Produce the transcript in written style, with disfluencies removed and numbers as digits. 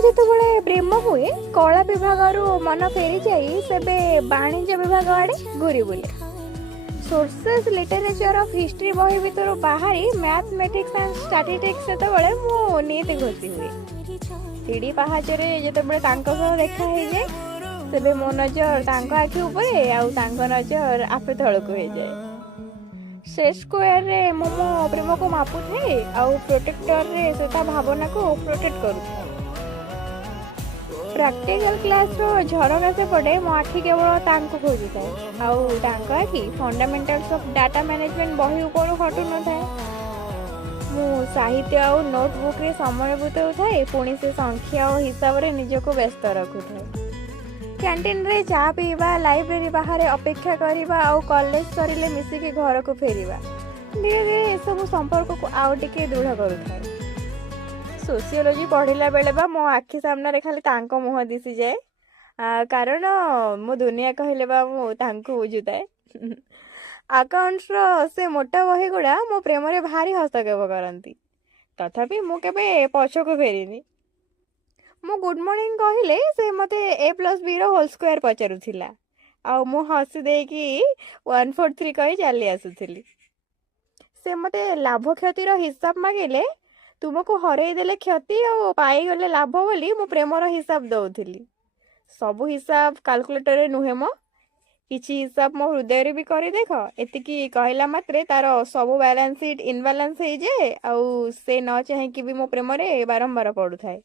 ଯେତେବେଳେ ପ୍ରେମ ହୁଏ କଳା ବିଭାଗରୁ ମନ ଫେରି ଯାଇ ସେବେ ବାଣିଜ୍ୟ ବିଭାଗ ଆଡ଼େ ଘୁରି ବୁଲେ। ସୋର୍ସେସ୍ ଲିଟରେଚର ଅଫ୍ ହିଷ୍ଟ୍ରି ବହି ଭିତରୁ ବାହାରି ମ୍ୟାଥମେଟିକ୍ସ ଆଣ୍ଡ ଷ୍ଟାଟିଷ୍ଟିକ୍ସ ସେତେବେଳେ ମୁଁ ନିହାତି ଖୁସି ହୁଏ। ସିଡ଼ି ପାହାଚରେ ଯେତେବେଳେ ତାଙ୍କ ସହ ଦେଖା ହେଇଯାଏ ସେବେ ମୋ ନଜର ତାଙ୍କ ଆଖି ଉପରେ ଆଉ ତାଙ୍କ ନଜର ଆପେ ତଳକୁ ହେଇଯାଏ। ସେଟ୍ ସ୍କୋୟାରରେ ମୁଁ ମୋ ପ୍ରେମକୁ ମାପୁଥାଏ ଆଉ ପ୍ରୋଟେକ୍ଟରରେ ସେ ତା ଭାବନାକୁ ପ୍ରୋଟେକ୍ଟ କରୁଥାଏ। ପ୍ରାକ୍ଟିକାଲ କ୍ଲାସର ଝରକା ସେପଟେ ମୋ ଆଖି କେବଳ ତାଙ୍କୁ ଖୋଜୁଥାଏ ଆଉ ତାଙ୍କ ଆଖି ଫଣ୍ଡାମେଣ୍ଟାଲ୍ସ ଅଫ୍ ଡାଟା ମ୍ୟାନେଜମେଣ୍ଟ ବହି ଉପରୁ ହଟୁ ନଥାଏ। ମୁଁ ସାହିତ୍ୟ ଆଉ ନୋଟବୁକ୍ରେ ସମୟ ବିତାଉଥାଏ, ପୁଣି ସେ ସଂଖ୍ୟା ଓ ହିସାବରେ ନିଜକୁ ବ୍ୟସ୍ତ ରଖୁଥାଏ। କ୍ୟାଣ୍ଟିନ୍ରେ ଚା ପିଇବା, ଲାଇବ୍ରେରୀ ବାହାରେ ଅପେକ୍ଷା କରିବା ଆଉ କଲେଜ ସରିଲେ ମିଶିକି ଘରକୁ ଫେରିବା ଧୀରେ ଧୀରେ ଏସବୁ ସମ୍ପର୍କକୁ ଆଉ ଟିକେ ଦୃଢ଼ କରୁଥାଏ। ସୋସିଓଲୋଜି ପଢ଼ିଲା ବେଳେ ବା ମୋ ଆଖି ସାମ୍ନାରେ ଖାଲି ତାଙ୍କ ମୁହଁ ଦିଶିଯାଏ, କାରଣ ମୋ ଦୁନିଆ କହିଲେ ବା ମୁଁ ତାଙ୍କୁ ବୁଝୁଥାଏ। ଆକାଉଣ୍ଟର ସେ ମୋଟା ବହି ଗୁଡ଼ା ମୋ ପ୍ରେମରେ ଭାରି ହସ୍ତକ୍ଷେପ କରନ୍ତି, ତଥାପି ମୁଁ କେବେ ପଛକୁ ଫେରିନି। ମୁଁ ଗୁଡ୍ ମର୍ଣ୍ଣିଂ କହିଲେ ସେ ମୋତେ A+B ହୋଲ୍ ସ୍କୋୟାର ପଚାରୁଥିଲା ଆଉ ମୁଁ ହସି ଦେଇକି 143 କହି ଚାଲି ଆସୁଥିଲି। ସେ ମୋତେ ଲାଭ କ୍ଷତିର ହିସାବ ମାଗିଲେ ତୁମକୁ ହରେଇ ଦେଲେ କ୍ଷତି ଆଉ ପାଇଗଲେ ଲାଭ ବୋଲି ମୁଁ ପ୍ରେମର ହିସାବ ଦଉଥିଲି। ସବୁ ହିସାବ କାଲକୁଲେଟରରେ ନୁହେଁ ମ, କିଛି ହିସାବ ମୋ ହୃଦୟରେ ବି କରି ଦେଖ। ଏତିକି କହିଲା ମାତ୍ରେ ତାର ସବୁ ବାଲାନ୍ସ ସିଟ୍ ଇନବାଲାନ୍ସ ହେଇଯାଏ ଆଉ ସେ ନ ଚାହିଁକି ବି ମୋ ପ୍ରେମରେ ବାରମ୍ବାର ପଡ଼ୁଥାଏ।